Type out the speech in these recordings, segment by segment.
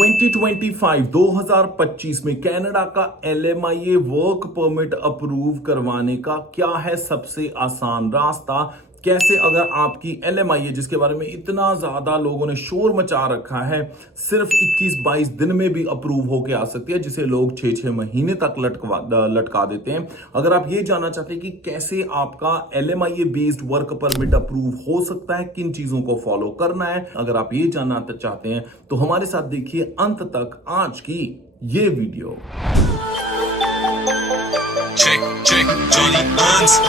2025 में कनाडा का LMIA work permit approve करवाने का क्या है सबसे आसान रास्ता। कैसे अगर आपकी LMIA जिसके बारे में इतना ज्यादा लोगों ने शोर मचा रखा है सिर्फ 21-22 दिन में भी अप्रूव होके आ सकती है, जिसे लोग 6-6 महीने तक लटका देते हैं। अगर आप ये जानना चाहते हैं कि कैसे आपका LMIA based work permit approve हो सकता है, किन चीजों को फॉलो करना है, अगर आप ये जानना चाहते हैं तो हमारे साथ देखिए अंत तक आज की ये वीडियो। Check, Johnny Hans.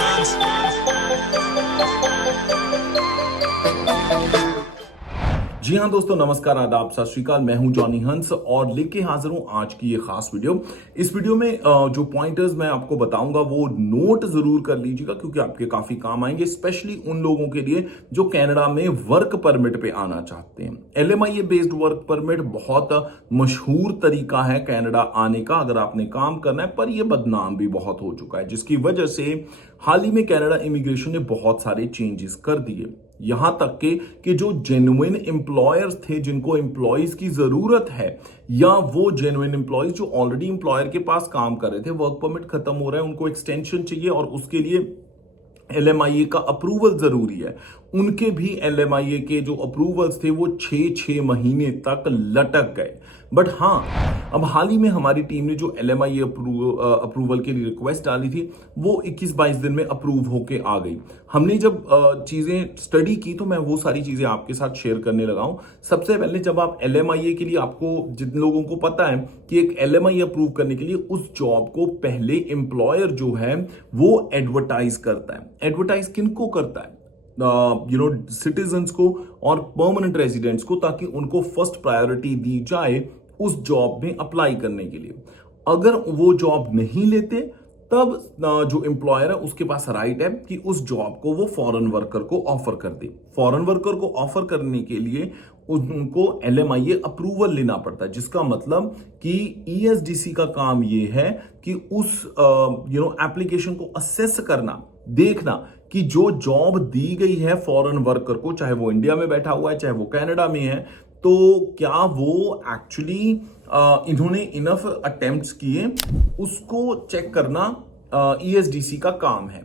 जी हाँ दोस्तों, नमस्कार, आदाब, सत श्री अकाल। मैं हूं जॉनी हंस और लेके हाजिर हूं आज की ये खास वीडियो। इस वीडियो में जो पॉइंटर्स मैं आपको बताऊंगा वो नोट जरूर कर लीजिएगा, क्योंकि आपके काफी काम आएंगे, स्पेशली उन लोगों के लिए जो कनाडा में वर्क परमिट पे आना चाहते हैं। LMIA बेस्ड वर्क परमिट बहुत मशहूर तरीका है कनाडा आने का अगर आपने काम करना है, पर यह बदनाम भी बहुत हो चुका है, जिसकी वजह से हाल ही में कनाडा इमिग्रेशन ने बहुत सारे चेंजेस कर दिए। यहां तक कि जो जेन्युइन एम्प्लॉयर्स थे, जिनको एम्प्लॉयज की जरूरत है, या वो जेन्युइन एम्प्लॉयज जो ऑलरेडी एम्प्लॉयर के पास काम कर रहे थे, वर्क परमिट खत्म हो रहा है, उनको एक्सटेंशन चाहिए और उसके लिए LMIA का अप्रूवल जरूरी है, उनके भी LMIA के जो अप्रूवल्स थे वो 6-6 महीने तक लटक गए। बट हाँ, अब हाल ही में हमारी टीम ने जो LMIA अप्रूवल के लिए रिक्वेस्ट डाली थी वो 21-22 दिन में अप्रूव होके आ गई। हमने जब चीजें स्टडी की तो मैं वो सारी चीजें आपके साथ शेयर करने लगा हूं। सबसे पहले जब आप LMIA के लिए, आपको जिन लोगों को पता है कि एक LMIA अप्रूव करने के लिए उस जॉब को पहले एम्प्लॉयर जो है वो एडवर्टाइज करता है। एडवर्टाइज किनको करता है? सिटीजन्स को और परमानेंट रेजिडेंट्स को, ताकि उनको फर्स्ट प्रायोरिटी दी जाए उस जॉब में अप्लाई करने के लिए। अगर वो जॉब नहीं लेते तब जो एम्प्लॉयर है उसके पास राइट है कि उस जॉब को वो फॉरेन वर्कर को ऑफर कर दे। फॉरेन वर्कर को ऑफर करने के लिए उनको LMIA अप्रूवल लेना पड़ता है, जिसका मतलब कि ESDC का काम ये है कि उस एप्लीकेशन को असेस करना, देखना कि जो जॉब दी गई है फॉरेन वर्कर को, चाहे वो इंडिया में बैठा हुआ है चाहे वो कनाडा में है, तो क्या वो एक्चुअली इन्होंने इनफ अटेम्प्ट्स किए, उसको चेक करना ESDC का काम है।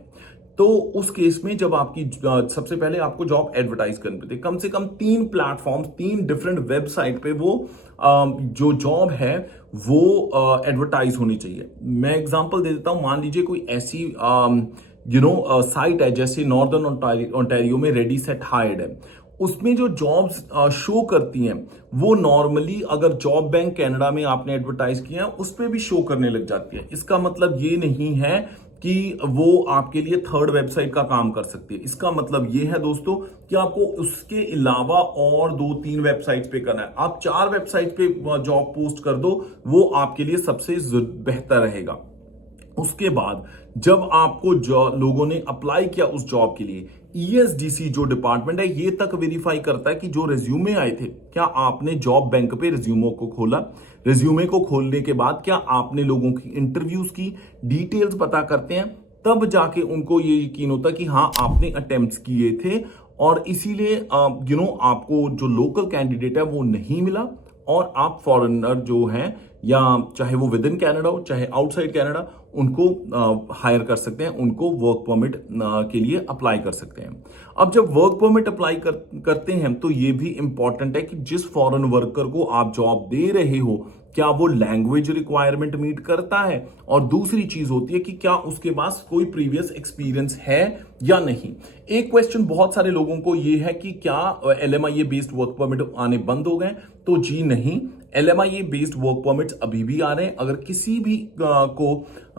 तो उस केस में जब आपकी सबसे पहले आपको जॉब एडवर्टाइज करनी पड़ती है, कम से कम 3 प्लेटफॉर्म्स, 3 डिफरेंट वेबसाइट पे वो जो जॉब है वो एडवर्टाइज होनी चाहिए। मैं एग्जांपल दे देता हूं, मान लीजिए कोई ऐसी साइट है जैसे नॉर्दर्न ओंटारियो में रेडी सेट हायर्ड है, उसमें जो जॉब्स शो करती हैं वो नॉर्मली अगर जॉब बैंक कनाडा में आपने एडवर्टाइज किया है उस पर भी शो करने लग जाती है। इसका मतलब ये नहीं है कि वो आपके लिए थर्ड वेबसाइट का काम कर सकती है। इसका मतलब ये है दोस्तों कि आपको उसके अलावा और 2-3 वेबसाइट्स पे करना है। आप 4 वेबसाइट पे जॉब पोस्ट कर दो, वो आपके लिए सबसे बेहतर रहेगा। उसके बाद जब आपको लोगों ने अप्लाई किया उस जॉब के लिए, ESDC जो डिपार्टमेंट है ये तक वेरीफाई करता है कि जो रिज्यूमे आए थे, क्या आपने जॉब बैंक पे रिज्यूमो को खोला, रिज्यूमे को खोलने के बाद क्या आपने लोगों की इंटरव्यूज की, डिटेल्स पता करते हैं, तब जाके उनको ये यकीन होता है कि हाँ आपने अटेम्प्ट्स किए थे। और इसीलिए आपको जो लोकल कैंडिडेट है वो नहीं मिला और आप फॉरेनर जो हैं, या चाहे वो विद इन कैनेडा हो चाहे आउटसाइड कैनेडा, उनको हायर कर सकते हैं, उनको वर्क परमिट के लिए अप्लाई कर सकते हैं। अब जब वर्क परमिट अप्लाई करते हैं तो ये भी इंपॉर्टेंट है कि जिस फॉरेन वर्कर को आप जॉब दे रहे हो क्या वो लैंग्वेज रिक्वायरमेंट मीट करता है, और दूसरी चीज होती है कि क्या उसके पास कोई प्रीवियस एक्सपीरियंस है या नहीं। एक क्वेश्चन बहुत सारे लोगों को ये है कि क्या LMIA बेस्ड वर्क परमिट आने बंद हो गए? तो जी नहीं, LMIA बेस्ड वर्क परमिट्स अभी भी आ रहे हैं। अगर किसी भी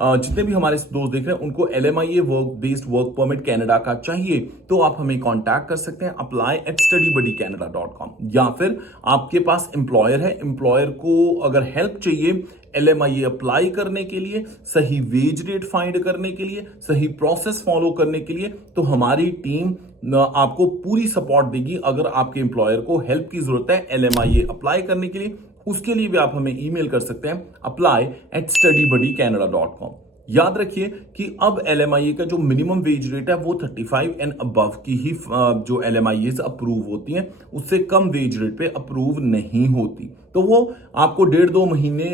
जितने भी हमारे दोस्त देख रहे हैं उनको LMIA based work permit Canada का चाहिए तो आप हमें कांटेक्ट कर सकते हैं apply@studybuddycanada.com, या फिर आपके पास एम्प्लॉयर है, एम्प्लॉयर को अगर हेल्प चाहिए LMIA अप्लाई करने के लिए, सही वेज रेट फाइंड करने के लिए, सही प्रोसेस फॉलो करने के लिए, तो हमारी टीम आपको पूरी सपोर्ट देगी। अगर आपके एम्प्लॉयर को हेल्प की जरूरत है LMIA अप्लाई करने के लिए, उसके लिए भी आप हमें ईमेल कर सकते हैं apply@studybuddycanada.com। याद रखिए कि अब LMIA का जो मिनिमम वेज रेट है वो 35 एंड अबव की ही जो LMIAs अप्रूव होती हैं, उससे कम वेज रेट पे अप्रूव नहीं होती। तो वो आपको 1.5-2 महीने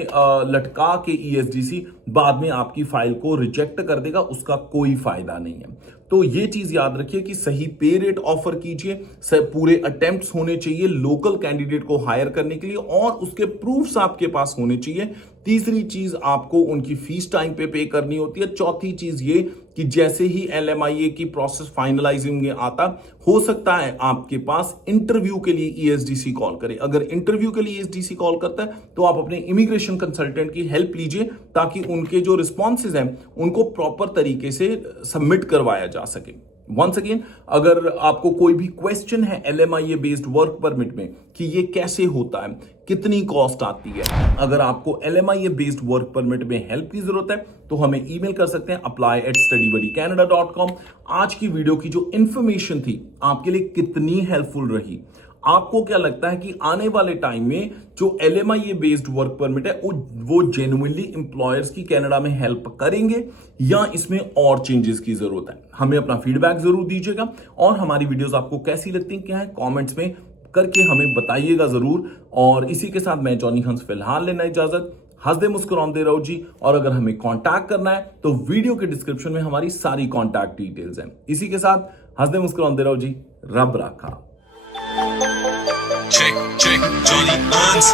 लटका के ईएसडीसी बाद में आपकी फाइल को रिजेक्ट कर देगा, उसका कोई फायदा नहीं है। तो ये चीज याद रखिए कि सही पे रेट ऑफर कीजिए, पूरे अटेम्प्ट्स होने चाहिए लोकल कैंडिडेट को हायर करने के लिए और उसके प्रूफ्स आपके पास होने चाहिए। तीसरी चीज, आपको उनकी फीस टाइम पे करनी होती है। चौथी चीज ये कि जैसे ही LMIA की प्रोसेस फाइनलाइजिंग में आता, हो सकता है आपके पास इंटरव्यू के लिए ईएसडीसी कॉल करे। अगर इंटरव्यू के लिए ईएसडीसी कॉल करता है तो आप अपने इमिग्रेशन कंसल्टेंट की हेल्प लीजिए ताकि उनके जो रिस्पॉन्सेज हैं उनको प्रॉपर तरीके से सबमिट करवाया जा सके। वंस अगेन, अगर आपको कोई भी क्वेश्चन है LMIA बेस्ड वर्क परमिट में कि ये कैसे होता है, कितनी कॉस्ट आती है, अगर आपको LMIA बेस्ड वर्क परमिट में हेल्प की जरूरत है तो हमें ईमेल कर सकते हैं apply@studybuddycanada.com। आज की वीडियो की जो इंफॉर्मेशन थी आपके लिए कितनी हेल्पफुल रही? आपको क्या लगता है कि आने वाले टाइम में जो LMIA बेस्ड वर्क परमिट है वो जेन्युइनली एम्प्लॉयर्स की कनाडा में हेल्प करेंगे या इसमें और चेंजेस की जरूरत है? हमें अपना फीडबैक जरूर दीजिएगा और हमारी वीडियोस आपको कैसी लगती हैं क्या है कमेंट्स में करके हमें बताइएगा जरूर। और इसी के साथ मैं जॉनी हंस फिलहाल लेना इजाजत। हंसदे मुस्कुराते रहो जी। और अगर हमें कांटेक्ट करना है तो वीडियो के डिस्क्रिप्शन में हमारी सारी कांटेक्ट डिटेल्स हैं। इसी के साथ हंसदे मुस्कुराते रहो जी। रब राखा। Check, Johnny Hans.